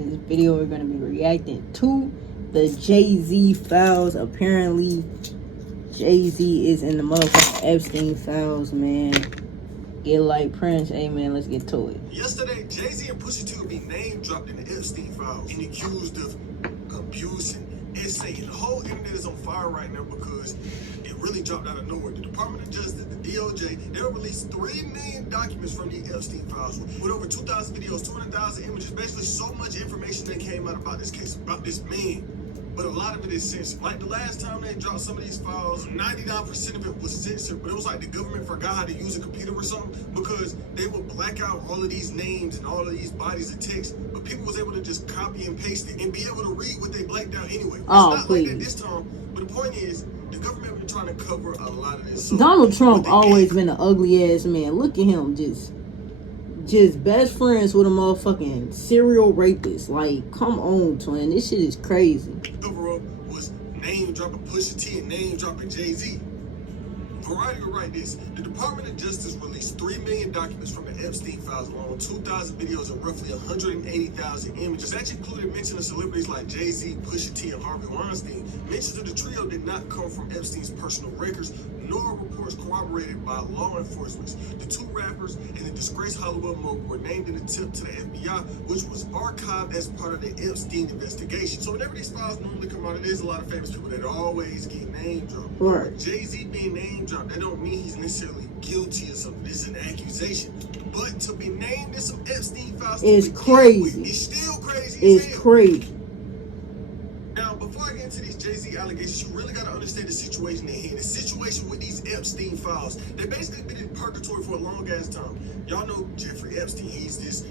in this video, we're going to be reacting to the Jay-Z Files. Apparently, Jay-Z is in the motherfucking Epstein Files, man. Get like Prince. Hey, man, let's get to it. Yesterday, Jay-Z and Pusha T will be name dropped in the Epstein Files and accused of abuse and insane. The whole internet is on fire right now because it really dropped out of nowhere. The Department of Justice, the DOJ, they'll release 3 million documents from the Epstein Files with over 2,000 videos, 200,000 images, basically so much information that came out about this case, about this man. But a lot of it is censored. Like the last time they dropped some of these files, 99% of it was censored, but it was like the government forgot how to use a computer or something because they would black out all of these names and all of these bodies of text, but people was able to just copy and paste it and be able to read what they blacked out anyway. It's not like that this time, but the point is, the government been trying to cover a lot of this. So Donald Trump always been an ugly ass man. Look at him, just best friends with a motherfucking serial rapist. Like, come on, twin. This shit is crazy. Cover up was name dropping Pusha T and name dropping Jay-Z. Variety will write this. The Department of Justice released 3 million documents from the Epstein Files, along with 2,000 videos and roughly 180,000 images. That included mention of celebrities like Jay-Z, Pusha T, and Harvey Weinstein. Mentions of the trio did not come from Epstein's personal records, nor reports corroborated by law enforcement. The 2 rappers and the disgraced Hollywood mogul were named in a tip to the FBI, which was archived as part of the Epstein investigation. So whenever these files normally come out, there's a lot of famous people that always get name dropped. Right. Jay-Z being name dropped, that don't mean he's necessarily guilty of something. This is an accusation. But to be named in some Epstein Files is crazy. It's still crazy. It's crazy. Now, before I get into these Jay-Z allegations, you really got to understand the situation at hand. The situation with these Epstein Files. They've basically been in purgatory for a long ass time. Y'all know Jeffrey Epstein. He's this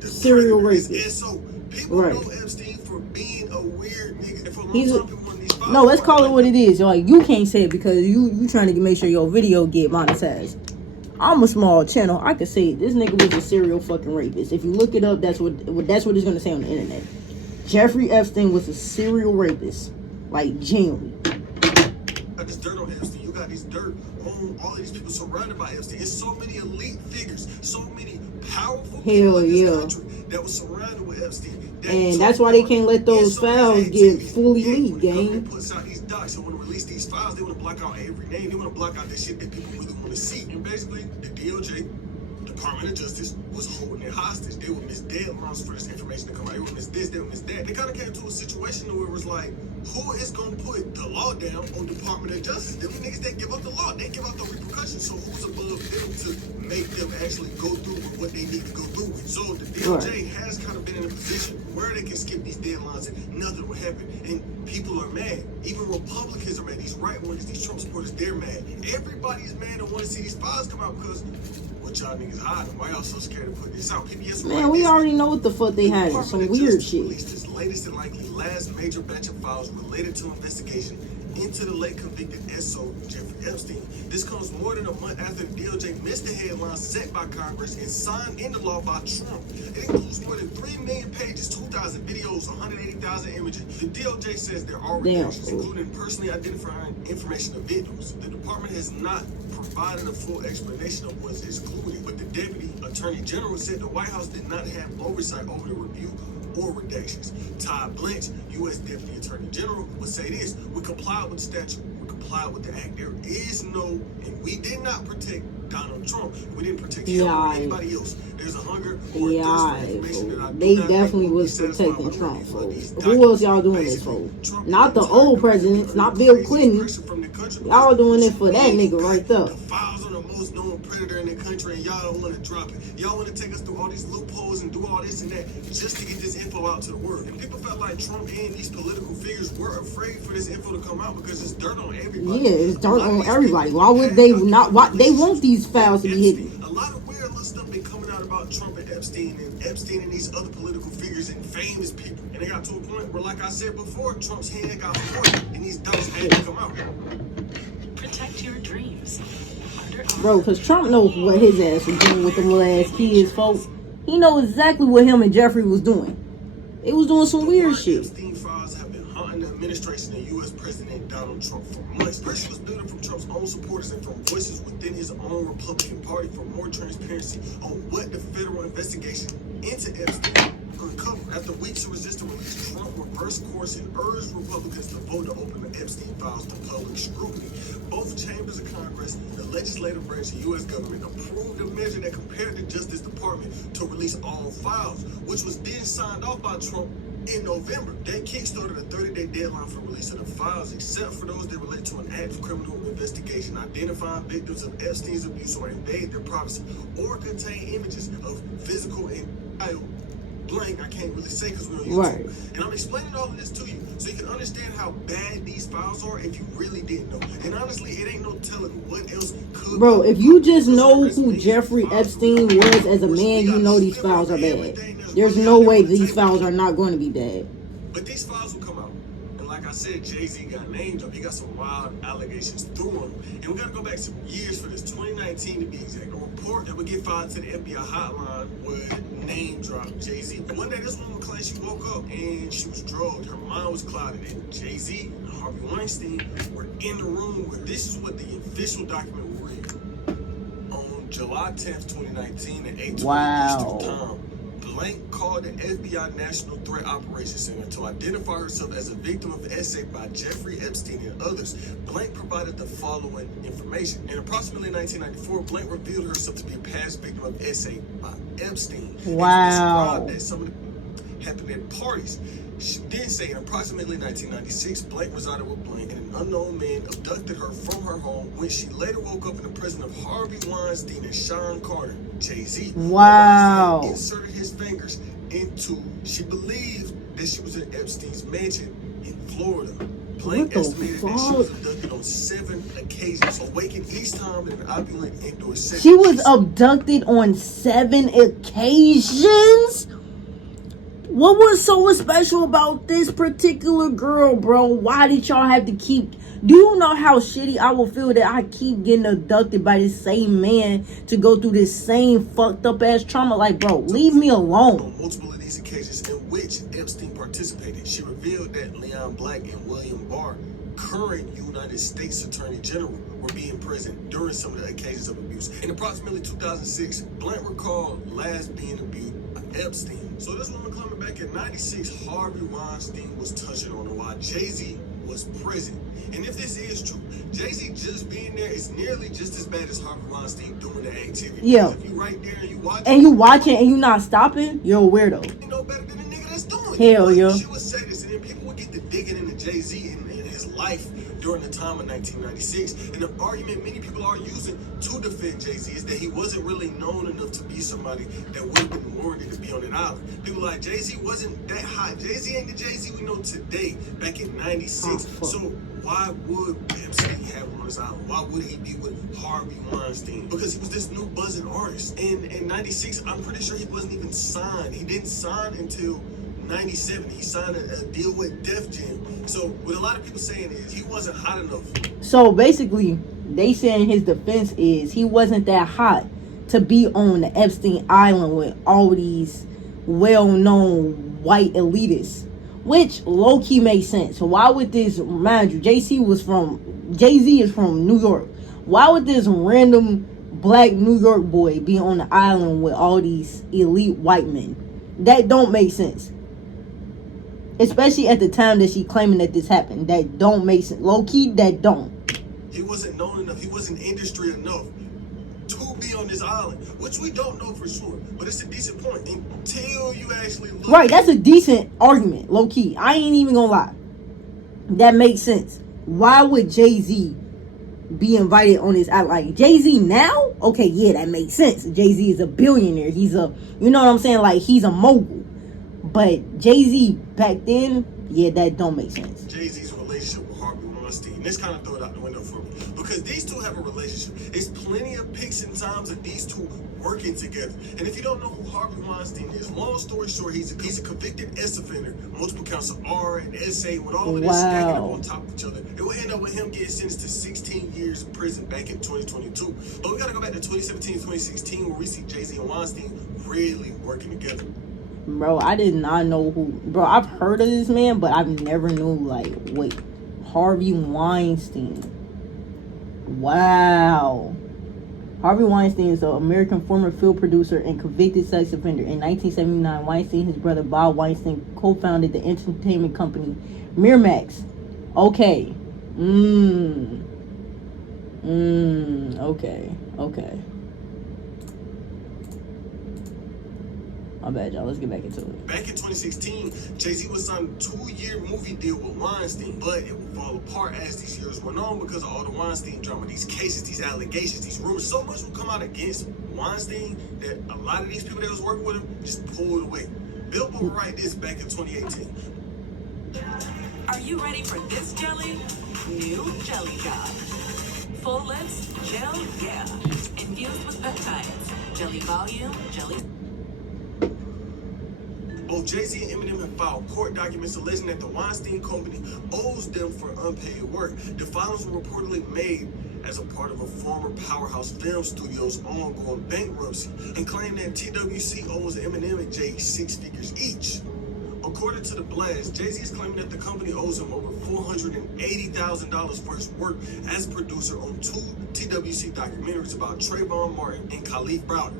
serial rapist. And so people know Epstein for being a weird nigga. And for a long time, people want these files. No, let's call it what it is. Like, you can't say it because you trying to make sure your video get monetized. I'm a small channel. I could say this nigga was a serial fucking rapist. If you look it up, that's what it's gonna say on the internet. Jeffrey Epstein was a serial rapist. Like, genuinely. You got this dirt on Epstein. You got this dirt on all of these people surrounded by Epstein. It's so many elite figures, so many powerful people in this country that was surrounded with Epstein. And that's why they can't let those files get fully leaked, gang. Puts out these docs and want to release these files, they want to block out every name. They want to block out that shit that people really want to see. And basically, the DOJ, Department of Justice, was holding it hostage. They would miss deadlines for this information to come out. They would miss this, they would miss that. They kind of came to a situation where it was like, who is going to put the law down on Department of Justice? Them niggas that give up the law, they give up the repercussions. So who's above them to make them actually go through with what they need to go through with? So the DOJ has kind of been in a position where they can skip these deadlines and nothing will happen. And people are mad. Even Republicans are mad. These right wingers, these Trump supporters, they're mad. Everybody's mad and want to see these files come out because what y'all niggas hiding? Why y'all so scared to put this out? PBS, man, we already know what the fuck they hiding. Some weird shit. Released its latest and likely last major batch of files related to investigation into the late convicted SO Jeffrey Epstein. This comes more than a month after the DOJ missed the headlines set by Congress and signed into law by Trump. It includes more than 3 million pages, 2,000 videos, 180,000 images. The DOJ says there are redactions, including personally identifying information of victims. The department has not provided a full explanation of what's excluded, but the Deputy Attorney General said the White House did not have oversight over the review or redactions. Todd Blanche, U.S. Deputy Attorney General, would say this: we complied with the statute, we complied with the act. There is no, and we did not protect Donald Trump. We didn't protect him or anybody else. There's a hunger or a thirst for information that I do they not definitely was protecting Trump, folks. Who else y'all doing this for? Not the old presidents, not Bill Clinton. Y'all doing it for that nigga right there. The files on the most known predator in the country, and y'all don't want to drop it. Y'all want to take us through all these loopholes and do all this and that just to get this info out to the world. And people felt like Trump and these political figures were afraid for this info to come out because it's dirt on everybody. Yeah, it's dirt on everybody. Why would they not? Why they want these files to be hidden? A lot of weird little stuff been coming out about Trump and Epstein and these other political figures and famous people. And they got to a point where, like I said before, Trump's hand got forced and these docs had to come out. Protect your dreams. Bro, because Trump knows what his ass was doing with them little ass kids, folks. He knows exactly what him and Jeffrey was doing. They was doing some weird shit. Epstein files have been haunting the administration of U.S. President Donald Trump for months. Pressure was building from Trump's own supporters and from voices within his own Republican Party for more transparency on what the federal investigation into Epstein uncovered. After weeks of resisting release, Trump reversed course and urged Republicans to vote to open the Epstein files to public scrutiny. Both chambers of Congress, the legislative branch of U.S. government, approved a measure that compared the Justice Department to release all files, which was then signed off by Trump in November. That kickstarted a 30-day deadline for release of the files, except for those that relate to an active criminal investigation, identifying victims of Epstein's abuse or invade their privacy, or contain images of physical and blank. I can't really say because we're on YouTube. Right. And I'm explaining all of this to you so you can understand how bad these files are if you really didn't know. And honestly, it ain't no telling what else could. Bro, if you just know who Jeffrey Epstein was as a man, you know these files are bad. There's no way these files are not going to be bad. But these files will come out. And like I said, Jay-Z got named up. He got some wild allegations through him. And we got to go back some years for this, 2019 to be exact. A report that would get filed to the FBI hotline would name drop Jay-Z. And one day this woman claimed she woke up and she was drugged. Her mind was clouded. And Jay-Z and Harvey Weinstein were in the room where this is what the official document will read. On July 10th, 2019 at 8:20 Wow. Eastern Time, Blank called the FBI National Threat Operations Center to identify herself as a victim of SA by Jeffrey Epstein and others. Blank provided the following information. In approximately 1994, Blank revealed herself to be a past victim of SA by Epstein. Wow. And described that some of the happened at parties. She did say in approximately 1996, Blank resided with Blank and an unknown man abducted her from her home when she later woke up in the presence of Harvey Weinstein and Sean Carter, Jay-Z. Wow. Weinstein inserted his fingers into, she believed that she was in Epstein's mansion in Florida. Blank estimated that she was abducted on 7 occasions, awakened each time in an opulent indoor setting. She was abducted on 7 occasions? What was so special about this particular girl, bro? Why did y'all have to keep... Do you know how shitty I will feel that I keep getting abducted by this same man to go through this same fucked up ass trauma? Like, bro, leave me alone. On multiple of these occasions in which Epstein participated, she revealed that Leon Black and William Barr, current United States Attorney General, were being present during some of the occasions of abuse. In approximately 2006, Blank recalled last being abused by Epstein. So this woman coming back in 96, Harvey Weinstein was touching on her while Jay-Z was present. And if this is true, Jay-Z just being there is nearly just as bad as Harvey Weinstein doing the activity. Yeah. If you right there and you watching and you not stopping, you're a weirdo. You know better than the nigga that's doing Hell, yeah. She would say this, and then people would get to digging into Jay-Z and his life during the time of 1996. And the argument many people are using to defend Jay-Z is that he wasn't really known enough to be somebody that would have been warranted to be on an island. People like Jay-Z wasn't that hot. Jay-Z ain't the Jay-Z we know today back in 96. So why would Epstein have him on his island? Why would he be with Harvey Weinstein? Because he was this new buzzing artist. And in 96, I'm pretty sure he wasn't even signed. He didn't sign until 97. He signed a deal with Def Jam. So what a lot of people saying is he wasn't hot enough. So basically, they saying his defense is he wasn't that hot to be on the Epstein Island with all these well-known white elitists, which low-key makes sense. Why would this, mind you, Jay-Z is from New York. Why would this random black New York boy be on the island with all these elite white men? That don't make sense. Especially at the time that she claiming that this happened. That don't make sense. Low-key, that don't. He wasn't known enough. He wasn't industry enough to be on this island, which we don't know for sure. But it's a decent point until you actually look. Right, that's a decent argument, low-key. I ain't even gonna lie. That makes sense. Why would Jay-Z be invited on this island? Like, Jay-Z now? Okay, yeah, that makes sense. Jay-Z is a billionaire. He's a, you know what I'm saying? Like, he's a mogul. But Jay-Z back then, yeah, that don't make sense. Jay-Z's relationship with Harvey Weinstein. Let's kind of throw it out the window for me. Because these two have a relationship. There's plenty of pics and times of these two working together. And if you don't know who Harvey Weinstein is, long story short, he's a convicted ex-offender, multiple counts of R and SA, with all of this stacking up on top of each other. It will end up with him getting sentenced to 16 years in prison back in 2022. But we got to go back to 2017, 2016, where we see Jay-Z and Weinstein really working together. Bro, I did not know who... Bro, I've heard of this man, but I've never knew, like, wait. Harvey Weinstein. Wow. Harvey Weinstein is an American former film producer and convicted sex offender. In 1979, Weinstein and his brother Bob Weinstein co-founded the entertainment company Miramax. Okay. Okay. My bad, y'all. Let's get back into it. Back in 2016, Jay-Z was signed a 2-year movie deal with Weinstein, but it would fall apart as these years went on because of all the Weinstein drama, these cases, these allegations, these rumors. So much would come out against Weinstein that a lot of these people that was working with him just pulled away. Billboard would write this back in 2018. Are you ready for this jelly? New jelly job. Full lips, gel, yeah. Infused with peptides. Jelly volume, jelly. Both Jay-Z and Eminem have filed court documents alleging that the Weinstein Company owes them for unpaid work. The filings were reportedly made as a part of a former Powerhouse Film Studios' ongoing bankruptcy and claim that TWC owes Eminem and Jay 6 figures each. According to the blast, Jay-Z is claiming that the company owes him over $480,000 for his work as producer on 2 TWC documentaries about Trayvon Martin and Khalif Browder.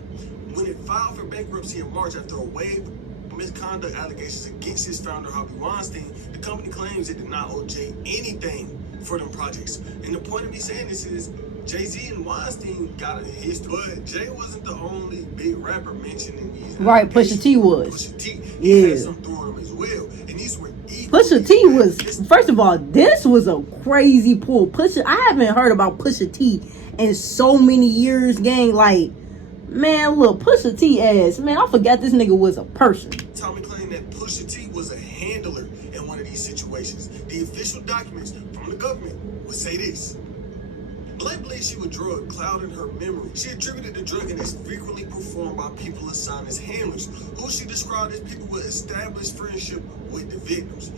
When it filed for bankruptcy in March after a wave of misconduct allegations against his founder, Harvey Weinstein, the company claims it did not owe Jay anything for them projects. And the point of me saying this is, Jay-Z and Weinstein got a history, but Jay wasn't the only big rapper mentioned in these. Right, Pusha T was. Pusha T, yeah. Had some through him as well, and these were Pusha T was. First of all, this was a crazy pull. I haven't heard about Pusha T in so many years, gang. Like, man, look, Pusha T ass. Man, I forgot this nigga was a person. Tommy claimed that Pusha T was a handler in one of these situations. The official documents from the government would say this. Blank believes she would drug clouded her memory. She attributed the drugging as frequently performed by people assigned as handlers, who she described as people with established friendship with the victims.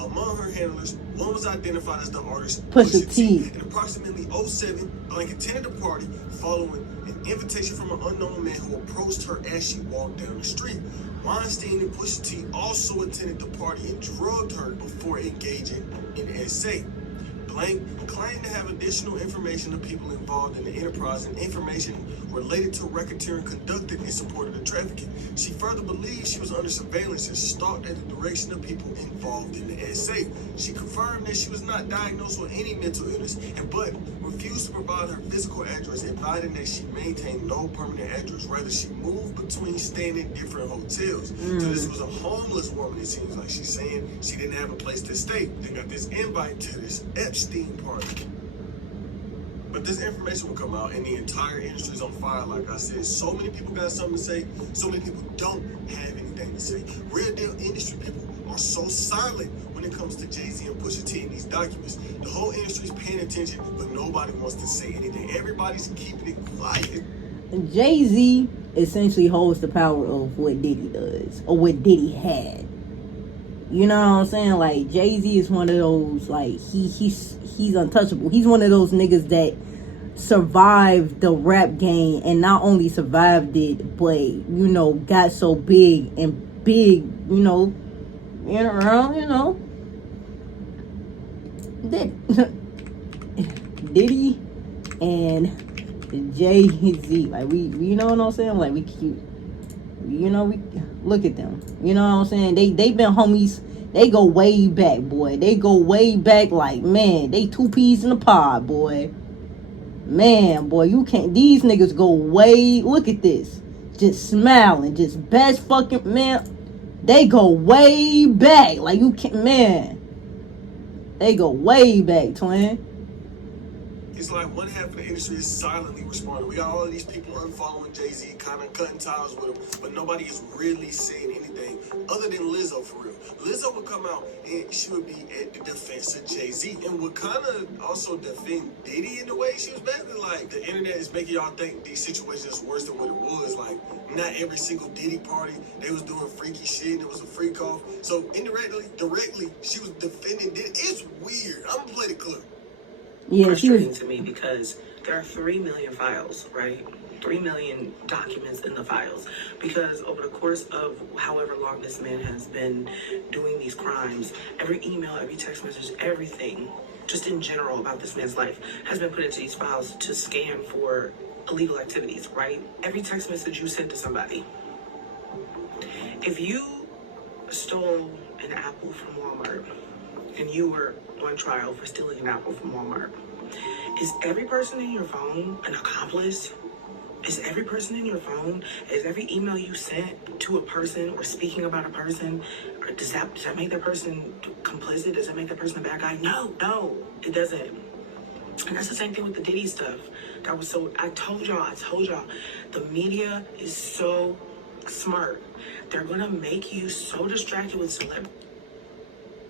Among her handlers, one was identified as the artist Pusha T. In approximately 2007, Blank attended a party following an invitation from an unknown man who approached her as she walked down the street. Weinstein and Pusha T also attended the party and drugged her before engaging in SA. Blank claimed to have additional information of people involved in the enterprise and information related to racketeering conducted in support of the trafficking. She further believed she was under surveillance and stalked at the direction of people involved in the SA. She confirmed that she was not diagnosed with any mental illness, but refused to provide her physical address, advising that she maintained no permanent address. Rather, she moved between staying in different hotels. So this was a homeless woman, it seems like. She's saying she didn't have a place to stay. They got this invite to this EPSTEIN party. But this information will come out and the entire industry is on fire. Like I said, so many people got something to say. So many people don't have anything to say. Real deal industry people are so silent when it comes to Jay-Z and Pusha T and these documents. The whole industry is paying attention, but nobody wants to say anything. Everybody's keeping it quiet. Jay-Z essentially holds the power of what Diddy does, or what Diddy had. You know what I'm saying? Like, Jay-Z is one of those, like, he's untouchable. He's one of those niggas that survived the rap game, and not only survived it, but, you know, got so big, Diddy and Jay-Z, like, we you know what I'm saying? Like, we cute. You know, we look at them. You know what I'm saying? They've been homies. They go way back, boy. They go way back. Like, man, they 2 peas in a pod, boy. Man, boy, you can't. These niggas go way. Look at this. Just smiling. Just best fucking man. They go way back. Like, you can't, man. They go way back, twin. It's like one half of the industry is silently responding. We got all of these people unfollowing Jay-Z, kind of cutting ties with him, but nobody is really saying anything other than Lizzo, for real. Lizzo would come out and she would be at the defense of Jay-Z and would kind of also defend Diddy in a way. She was basically like, the internet is making y'all think these situations are worse than what it was. Like, not every single Diddy party, they was doing freaky shit and it was a freak off. So indirectly, directly, she was defending Diddy. It's weird. I'm gonna play the clip. Yeah, Frustrating to me because there are 3 million files, right? 3 million documents in the files. Because over the course of however long this man has been doing these crimes, every email, every text message, everything, just in general about this man's life, has been put into these files to scan for illegal activities, right? Every text message you sent to somebody. If you stole an apple from Walmart and you were on trial for stealing an apple from Walmart, is every person in your phone an accomplice? Is every person in your phone, is every email you sent to a person or speaking about a person, or does that make that person complicit? Does that make that person a bad guy? No, it doesn't. And that's the same thing with the Diddy stuff. That was so, I told y'all, the media is so smart. They're gonna make you so distracted with celebrity.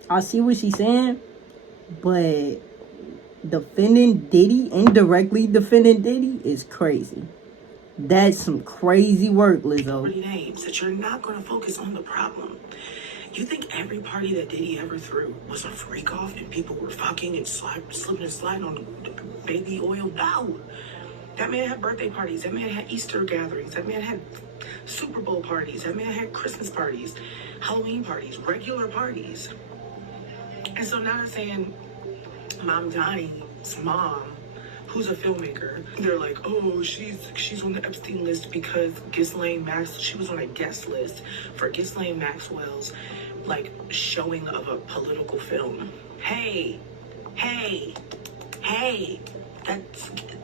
I see what she's saying, but defending Diddy, indirectly defending Diddy, is crazy. That's some crazy work, Lizzo. Names that you're not gonna focus on the problem. You think every party that Diddy ever threw was a freak off and people were fucking and slipping and sliding on baby oil? No. That man had birthday parties. That man had Easter gatherings. That man had Super Bowl parties. That man had Christmas parties, Halloween parties, regular parties. And so now they're saying Mom Donnie's mom, who's a filmmaker, they're like, oh, she's on the Epstein list because she was on a guest list for Ghislaine Maxwell's like showing of a political film. Hey,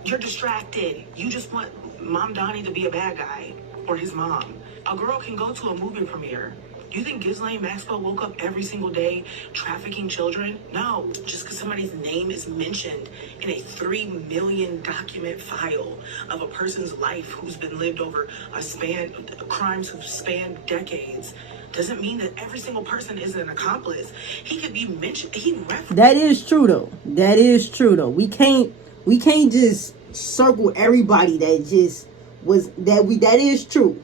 you're distracted. You just want Mom Donnie to be a bad guy, or his mom. A girl can go to a movie premiere. You think Ghislaine Maxwell woke up every single day trafficking children? No, just because somebody's name is mentioned in a 3 million document file of a person's life who's been lived over crimes who've spanned decades, doesn't mean that every single person is an accomplice. He could be mentioned. That is true though. We can't just circle everybody that just was that is true.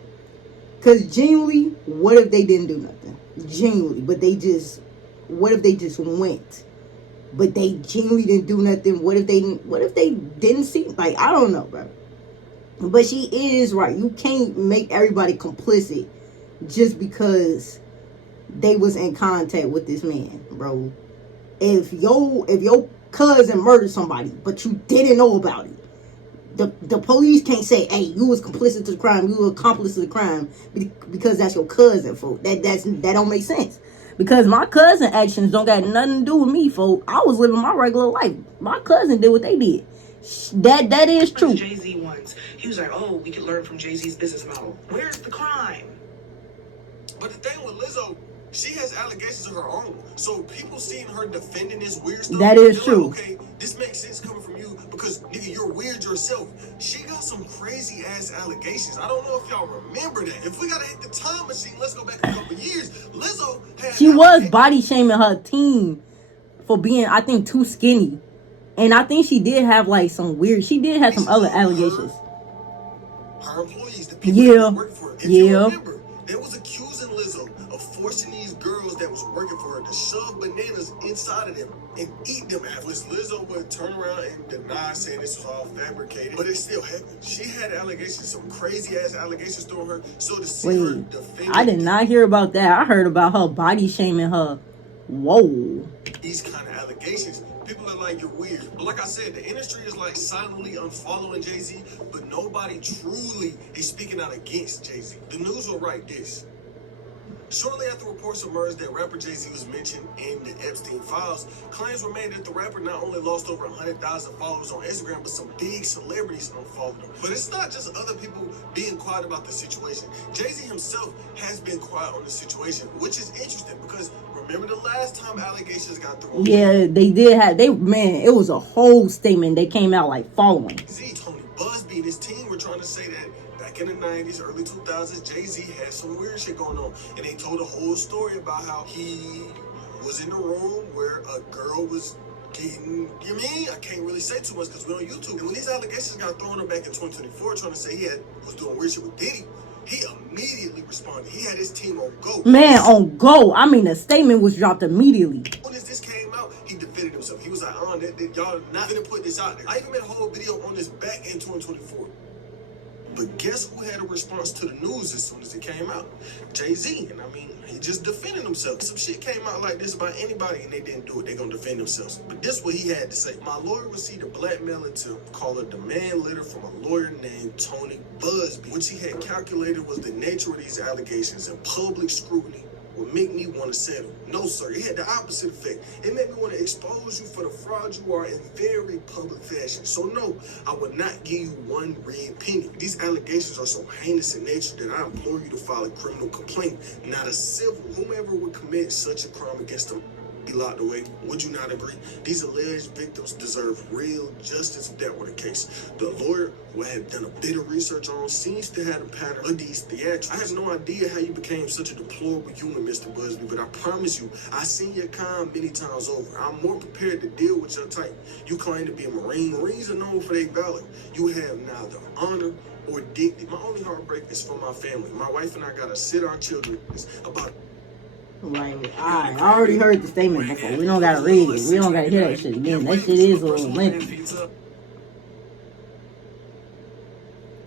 Cause genuinely, what if they didn't do nothing? Genuinely, but what if they just went? But they genuinely didn't do nothing. What if they didn't see? Like, I don't know, bro. But she is right. You can't make everybody complicit just because they was in contact with this man, bro. If your cousin murdered somebody, but you didn't know about it, the police can't say, hey, you was complicit to the crime, you were accomplice to the crime, because that's your cousin, folks. That don't make sense. Because my cousin actions don't got nothing to do with me, folks. I was living my regular life. My cousin did what they did. That is true. Jay-Z once, he was like, oh, we could learn from Jay-Z's business model. Where's the crime? But the thing with Lizzo, she has allegations of her own. So people seeing her defending this weird stuff, that is true. Like, okay, this makes sense coming from you because, nigga, you're weird yourself. She got some crazy ass allegations. I don't know if y'all remember that. If we gotta hit the time machine, let's go back a couple years. Lizzo had... She was body shaming her team for being, I think, too skinny. And I think she did have like some other allegations. Her employees, the people that was working for her. If you remember, they was accusing Lizzo of forcing these girls that was working for her to shove bananas inside of them and eat them afterwards. Lizzo would turn around and deny, saying this was all fabricated, but it still happened. She had allegations, some crazy ass allegations thrown her. So to see her defend, I did not hear about that. I heard about her body shaming her. Whoa. These kind of allegations, people are like, you're weird. But like I said, the industry is like silently unfollowing Jay-Z, but nobody truly is speaking out against Jay-Z. The news will write this. Shortly after reports emerged that rapper Jay-Z was mentioned in the Epstein Files, claims were made that the rapper not only lost over 100,000 followers on Instagram, but some big celebrities unfollowed him. But it's not just other people being quiet about the situation. Jay-Z himself has been quiet on the situation, which is interesting because remember the last time allegations got thrown? Yeah, they did have, it was a whole statement they came out like following. Tony Busby and his team were trying to say that back in the 90s, early 2000s, Jay-Z had some weird shit going on. And they told a whole story about how he was in the room where a girl was getting, I can't really say too much because we're on YouTube. And when these allegations got thrown up back in 2024, trying to say he was doing weird shit with Diddy, he immediately responded. He had his team on go. Man, on go. I mean, the statement was dropped immediately. When this came out, he defended himself. He was like, y'all not gonna put this out there. I even made a whole video on this back in 2024. But guess who had a response to the news as soon as it came out? Jay-Z. And I mean, he just defended himself. Some shit came out like this about anybody and they didn't do it. They're gonna defend themselves. But this is what he had to say. My lawyer received a blackmail attempt called a demand letter from a lawyer named Tony Busby, which he had calculated was the nature of these allegations and public scrutiny would make me want to settle. No, sir, it had the opposite effect. It made me want to expose you for the fraud you are in very public fashion. So no, I would not give you one red penny. These allegations are so heinous in nature that I implore you to file a criminal complaint, not a civil. Whomever would commit such a crime against them be locked away. Would you not agree? These alleged victims deserve real justice if that were the case. The lawyer, who I had done a bit of research on, seems to have a pattern of these theatrics. I have no idea how you became such a deplorable human, Mr. Busby, but I promise you, I've seen your kind many times over. I'm more prepared to deal with your type. You claim to be a Marine. Marines are known for their valor. You have neither honor or dignity. My only heartbreak is for my family. My wife and I gotta sit our children about. Like, I already heard the statement before. We don't gotta read it. We don't gotta hear that shit again. That shit is a little lengthy.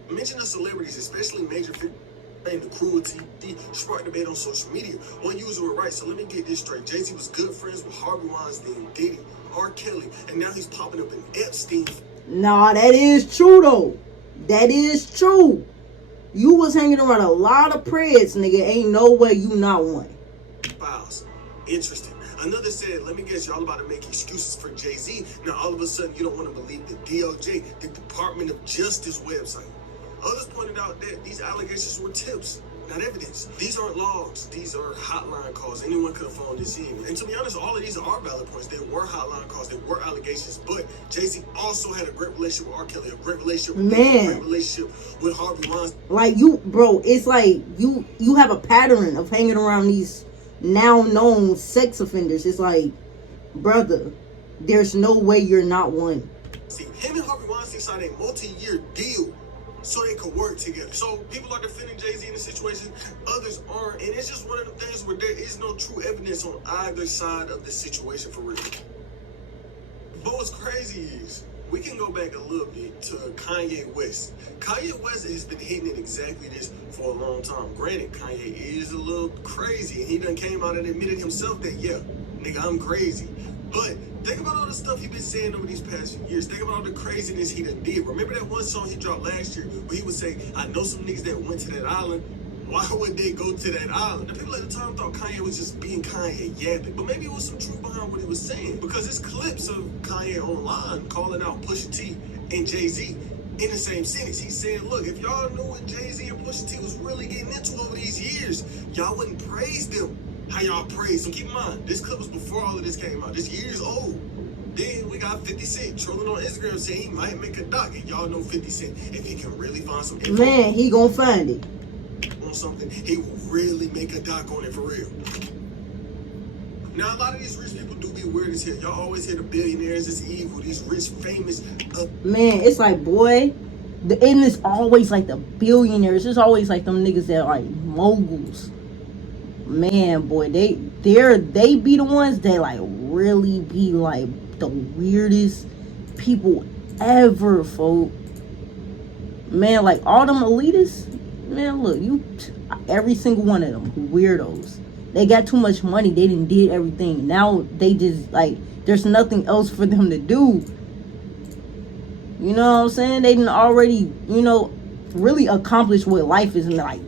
Mention of celebrities, especially major figures, the cruelty, sparked debate on social media. One user was right, so let me get this straight. Jay-Z was good friends with Harvey Weinstein, Diddy, R. Kelly, and now he's popping up in Epstein. Nah, that is true though. That is true. You was hanging around a lot of preds, nigga. Ain't no way you not one. Files. Interesting. Another said, let me guess, y'all about to make excuses for Jay-Z. Now all of a sudden you don't want to believe the DOJ, the Department of Justice website. Others pointed out that these allegations were tips, not evidence. These aren't logs. These are hotline calls. Anyone could have phoned this in. And to be honest, all of these are valid points. They were hotline calls. They were allegations. But Jay-Z also had a great relationship with R. Kelly, a great relationship with a great relationship with Harvey Weinstein. Like you, bro, it's like you have a pattern of hanging around these now known sex offenders. It's like, brother, there's no way you're not one. See, him and Harvey Weinstein signed a multi-year deal so they could work together. So people are defending Jay-Z in this situation, others aren't, and it's just one of the things where there is no true evidence on either side of the situation for real. But what's crazy is, we can go back a little bit to Kanye West. Kanye West has been hitting it exactly this for a long time. Granted, Kanye is a little crazy, and he done came out and admitted himself that, yeah, nigga, I'm crazy. But think about all the stuff he been saying over these past few years. Think about all the craziness he done did. Remember that one song he dropped last year where he would say, I know some niggas that went to that island. Why would they go to that island? The people at the time thought Kanye was just being Kanye, yapping. But maybe it was some truth behind what he was saying. Because there's clips of Kanye online calling out Pusha T and Jay-Z in the same sentence. He's saying, look, if y'all knew what Jay-Z and Pusha T was really getting into over these years, y'all wouldn't praise them how y'all praise them. Keep in mind, this clip was before all of this came out. This year's old. Then we got 50 Cent trolling on Instagram saying he might make a doc. And y'all know 50 Cent, if he can really find some info, man, he gonna find it on something, he will really make a doc on it for real. Now, a lot of these rich people do be weird as hell. Y'all always hear the billionaires is evil, these rich, famous. Man, it's like, boy, and it's always like the billionaires. It's always like them niggas that are like moguls. Man, boy, they be the ones that like really be like the weirdest people ever, folk. Man, like all them elitists, man, look, every single one of them weirdos. They got too much money. They done did everything. Now they just like, there's nothing else for them to do. You know what I'm saying? They done already, really accomplished what life is, like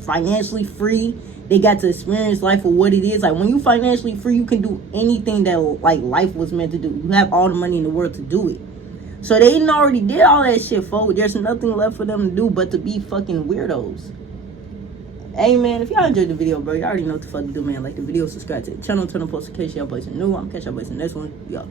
financially free. They got to experience life for what it is. Like, when you financially free, you can do anything that, like, life was meant to do. You have all the money in the world to do it. So they didn't already did all that shit, folks. There's nothing left for them to do but to be fucking weirdos. Hey, man, if y'all enjoyed the video, bro, you already know what the fuck to do, man. Like the video, subscribe to the channel, turn on post notifications. Y'all boys are new. I'm catch y'all boys in the next one. Yo.